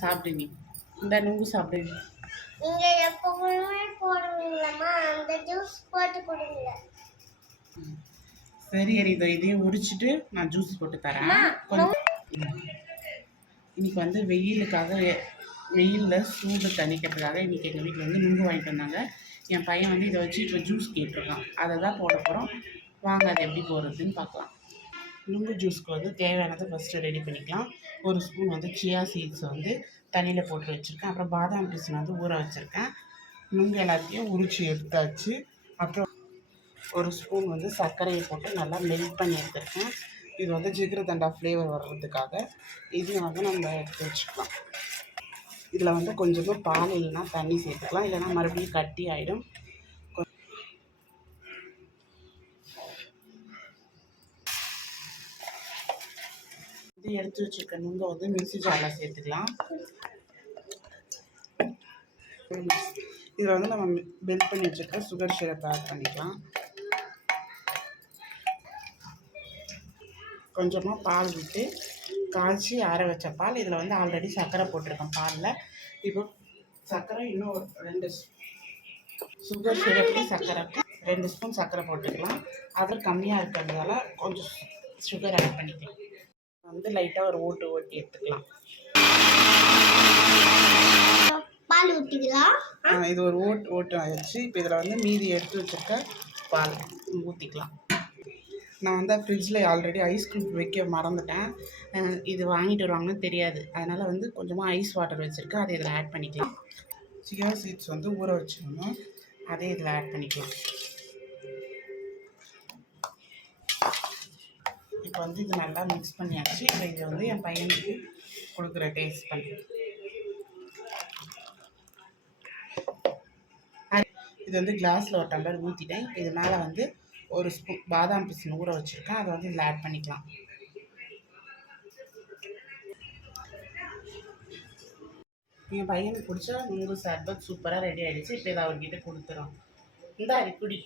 சாப்பிடு நீ இந்த நுங்கு சாப்பிடு நீங்க எப்பவுமே போடுவீங்களம்மா? அந்த ஜூஸ் போட்டு கொடுங்க. சரி ஹரி இதோ இதையும் உரிச்சிட்டு நான் ஜூஸ் போட்டு தரேன். கொஞ்சம் இன்னைக்கு வந்து வெயிலுக்காக வெயிலில் சூடு தணிக்கிறதுக்காக இன்னைக்கு எங்கள் வீட்டில் வந்து நுங்கு வாங்கிட்டு வந்தாங்க. என் பையன் வந்து இதை வச்சு இப்போ ஜூஸ் கேட்டிருக்கான். அதை தான் போட போகிறோம் வாங்க அது எப்படி போடுறதுன்னு பார்க்கலாம். நுங்கு ஜூஸ்க்கு வந்து தேவையானதை ஃபஸ்ட்டு ரெடி பண்ணிக்கலாம். ஒரு ஸ்பூன் வந்து சியா சீட்ஸ் வந்து தண்ணியில் போட்டு வச்சுருக்கேன். அப்புறம் பாதாம் பீஸ்னு வந்து ஊற வச்சுருக்கேன். நுங்கு எல்லாத்தையும் உரிச்சு எடுத்தாச்சு. அப்புறம் ஒரு ஸ்பூன் வந்து சர்க்கரையை போட்டு நல்லா மெல்ட் பண்ணி எடுத்துருக்கேன். இது வந்து ஜிகிரதண்டா ஃப்ளேவர் வர்றதுக்காக. இதையும் வந்து நம்ம எடுத்து வச்சுக்கலாம். இதில் வந்து கொஞ்சமாக பால் இல்லைன்னா தண்ணி சேர்த்துக்கலாம். இல்லைன்னா மறுபடியும் கட்டி ஆகிடும் இது எடுத்து வச்சுருக்க நுங்கை வந்து மிக்சி ஜாரில் சேர்த்துக்கலாம். இதில் வந்து நம்ம பெல்ட் பண்ணி வச்சுருக்க சுகர் சிரப் ஆட் பண்ணிக்கலாம். கொஞ்சமாக பால் விட்டு காய்ச்சி ஆற வச்ச பால் இதில் வந்து ஆல்ரெடி சர்க்கரை போட்டிருக்கேன் பாலில். இப்போ சர்க்கரை இன்னும் ஒரு ரெண்டு சுகர் சிரப்லேயும் சர்க்கரைக்கு ரெண்டு ஸ்பூன் சர்க்கரை போட்டுக்கலாம். அதில் கம்மியாக இருக்கிறதால கொஞ்சம் சுகர் ஆட் பண்ணிக்கலாம். வந்து லைட்டாக ஒரு ஓட்டு ஓட்டி எடுத்துக்கலாம். பால் ஊற்றிக்கலாம் இது ஒரு ஓட்டு ஓட்டு ஆயிடுச்சு. இப்போ இதில் வந்து மீதி எடுத்து வச்சிருக்க பால் ஊற்றிக்கலாம் நான் வந்து ஃப்ரிட்ஜில் ஆல்ரெடி ஐஸ் க்யூப் வைக்க மறந்துட்டேன். இது வாங்கிட்டு வருவாங்கன்னு தெரியாது. அதனால் வந்து கொஞ்சமாக ஐஸ் வாட்டர் வச்சுருக்கேன். அதை இதில் ஆட் பண்ணிக்கலாம். சியா சீட்ஸ் வந்து ஊற வச்சுக்கணும் அதே இதில் ஆட் பண்ணிக்கலாம். வந்து இது நல்லா மிக்ஸ் பண்ணியாச்சு. இப்போ இதை வந்து என் பையனுக்கு கொடுக்குற டேஸ்ட் பண்ணி இது வந்து கிளாஸில் ஒரு டம்ளர் ஊற்றிட்டேன் இது மேலே வந்து ஒரு ஸ்பூன் பாதாம் பிசின் ஊற வச்சுருக்கேன். அதை வந்து இதில் ஆட் பண்ணிக்கலாம். என் பையனுக்கு பிடிச்சா நூறு சர்பத் சூப்பராக ரெடி ஆகிடுச்சு இப்போ இதை அவர்கிட்ட கொடுத்துறோம். இந்த அரிக்குடி